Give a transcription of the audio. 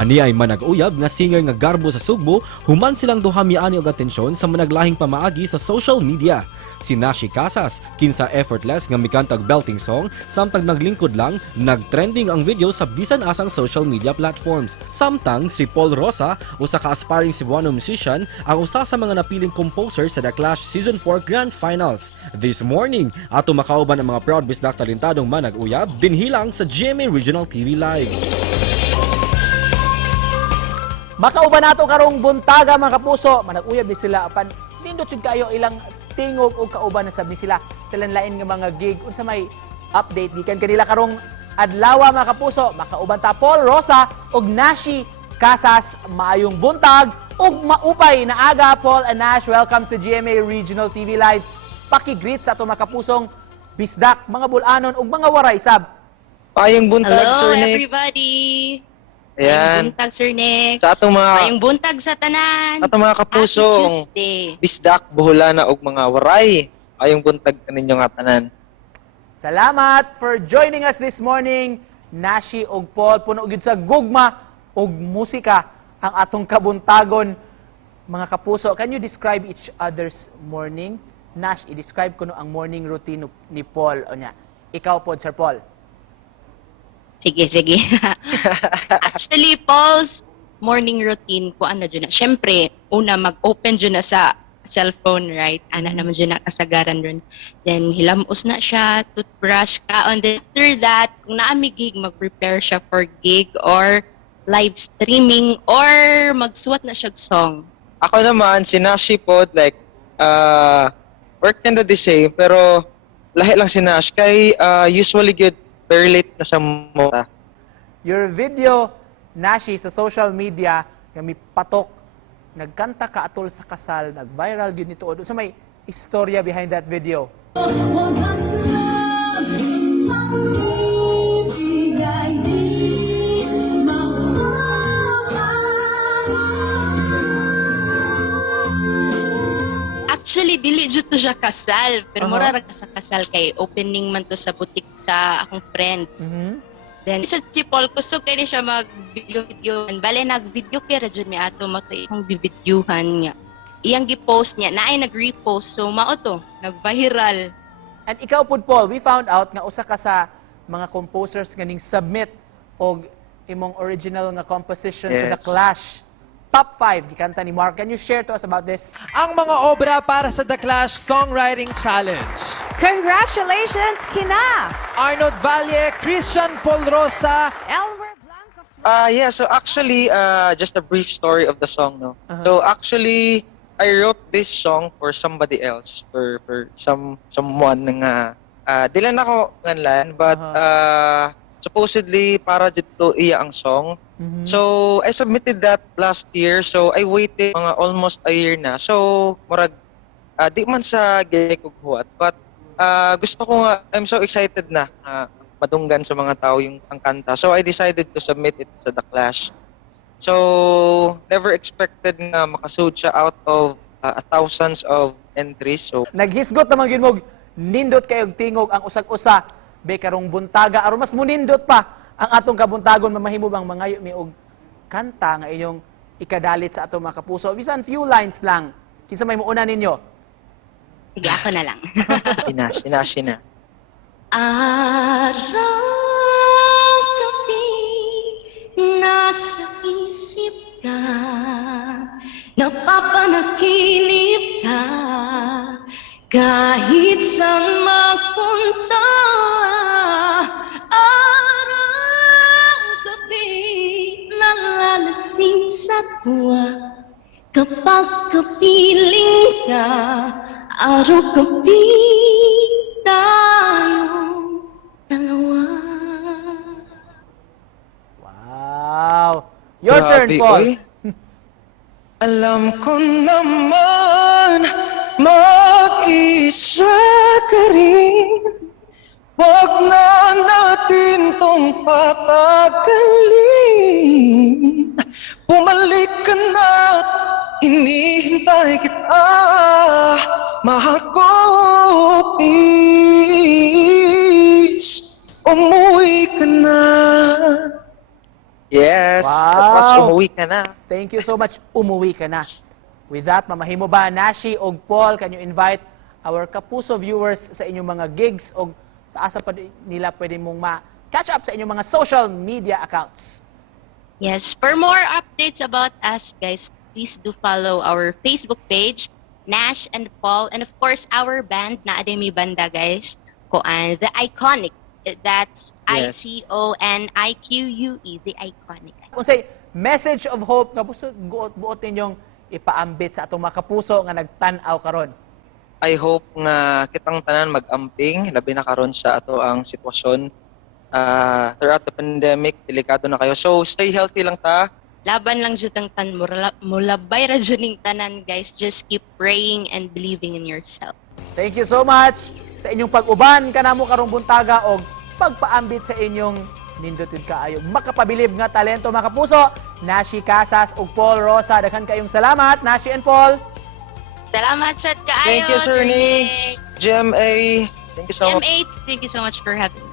Ani ay manag-uyab nga singer nga garbo sa Sugbo, human silang duha miani og atensyon sa managlahing pamaagi sa social media. Si Nashi Casas, kinsa effortless nga mikantag belting song, samtang naglingkod lang, nagtrending ang video sa bisan asang social media platforms. Samtang si Paul Rosa, usa ka aspiring Cebuano musician, ang usa sa mga napiling composer sa The Clash Season 4 Grand Finals. This morning, ato makauban ang mga proud bisdak talentadong manag-uyab, dinhilang sa GMA Regional TV Live. Makauban nato karong buntaga mga kapuso, manag-uyab ni sila apan nindot jud kayo ilang tingog o kauban na sab ni sila sa lain nga mga gig unsa may update gikan kanila karong adlaw mga kapuso. Makauban ta Paul Rosa ug Nashi Casas. Maayong buntag ug maupay na aga. Paul and Nash, welcome sa GMA Regional TV Live. Paki-greet sa ato mga kapusong bisdak, mga bulanon ug mga waray sab. Payong buntag, Hello, Sir Nick. everybody! Ayan. Payong buntag, Sir Nick. Sa atong mga Payong buntag sa tanan. atong mga kapusong Happy Tuesday. bisdak, buholana og mga waray. Payong buntag kaninyo nga tanan. Salamat for joining us this morning. Nashi ug Paul, puno gyud sa gugma ug musika ang atong kabuntagon. Mga kapuso, can you describe each other's morning? Nash, i-describe ko no ang morning routine ni Paul. O niya, ikaw po, Sir Paul. Sige. Actually, Paul's morning routine ko ano dyan na. Siyempre, una mag-open dyan na sa cellphone, right? Ana naman dyan na kasagaran ron. Then, hilamos na siya, toothbrush ka. And then, after that, kung naami gig, mag-prepare siya for gig or live streaming or magsuwat na siya song. Ako naman, si Nashi po, like, work kinda the same, pero lahi lang si Nash. Kay usually good, very late na siya mo. Your video, Nashi, sa social media, nga may patok, nagkanta ka atol sa kasal, nag-viral yun nito. So may istorya behind that video. Actually, dili jud to siya kasal. Pero mura ra ka sa kasal kay opening man to sa butik sa akong friend. Then, isa si Paul, kusog kayo siya mag-video. Bale, nag-video kaya ra jud mi ato matay akong bibidyuhan niya. Iyang gi-post niya, naay nag-repost. So, mao to, nag-viral. And ikaw po, Paul, we found out nga usa ka sa mga composers nga ning submit og imong original nga composition to The Yes. Clash. Top 5 gikanta ni Mark. Can you share to us about this? Ang mga obra para sa The Clash Songwriting Challenge. Congratulations, Kina! Arnold Valle, Christian Paul Rosa, Elmer Blanco. Yeah, so actually, just a brief story of the song, no? So actually, I wrote this song for somebody else, for someone nga, dila na ako nganlan, but supposedly, para dito iya ang song. So, I submitted that last year, so I waited mga almost a year na. So, murag, di man sa gay kog huwat, but gusto ko nga, I'm so excited na madunggan sa mga tao yung ang kanta. So I decided to submit it sa The Clash. So never expected na makasud siya out of thousands of entries. So Naghisgot naman gyud mo nindot kayog tingog ang usag-usa be karong buntaga aron mas munindot pa ang atong kabuntagon. Mamahimo bang mangayo mi og kanta nga inyong ikadalit sa atong mga kapuso? Bisan few lines lang. Kinsa may muuna ninyo? Sige, ako na lang. Sinashi na. Araw-gabi, nasa isip ka, napapanaginip ka, kahit saan magpunta. Araw-gabi, nalalasing sa tuwa, kapag kapiling ka, araw-gabi tayong dalawa. Wow. Your turn, Grabe, Paul. oy. Alam ko naman, mag-isa ka rin. Huwag na natin tong patagalin. Bumalik ka na, hinihintay kita. Mahal ko, please, umuwi ka na. Yes, that was Wow. Wow! Umuwi ka na. Thank you so much. Umuwi ka na. With that, mamahimo ba, Nashi o Paul, can you invite our Kapuso viewers sa inyong mga gigs o sa asa pa nila pwede mong ma-catch up sa inyong mga social media accounts? Yes, for more updates about us, guys, please do follow our Facebook page, Nash and Paul, and of course, our band, na Ademi Banda, guys, koan, The Iconic. That's Yes. ICONIQUE, The Iconic. Kung say, message of hope nga gusto buot ninyong ipaambit sa atong mga kapuso nga nagtan-aw karon. I hope nga kitang tanan mag-amping, labi na karon sa ato ang sitwasyon. Throughout the pandemic, delikado na kayo. So, stay healthy lang ta. Laban lang jud ang tan mulabay ra jud ning tanan, guys. Just keep praying and believing in yourself. Thank you so much sa inyong pag-uban kanamo karong buntaga og pagpaambit sa inyong nindotid kaayo makapabilib nga talento mga kapuso. Nashi Casas ug Paul Rosa, daghan kayong salamat Nashi and Paul. Salamat sa kaayo. Thank you, Sir Nix. GMA. Thank you so much. GMA, thank you so much for having me.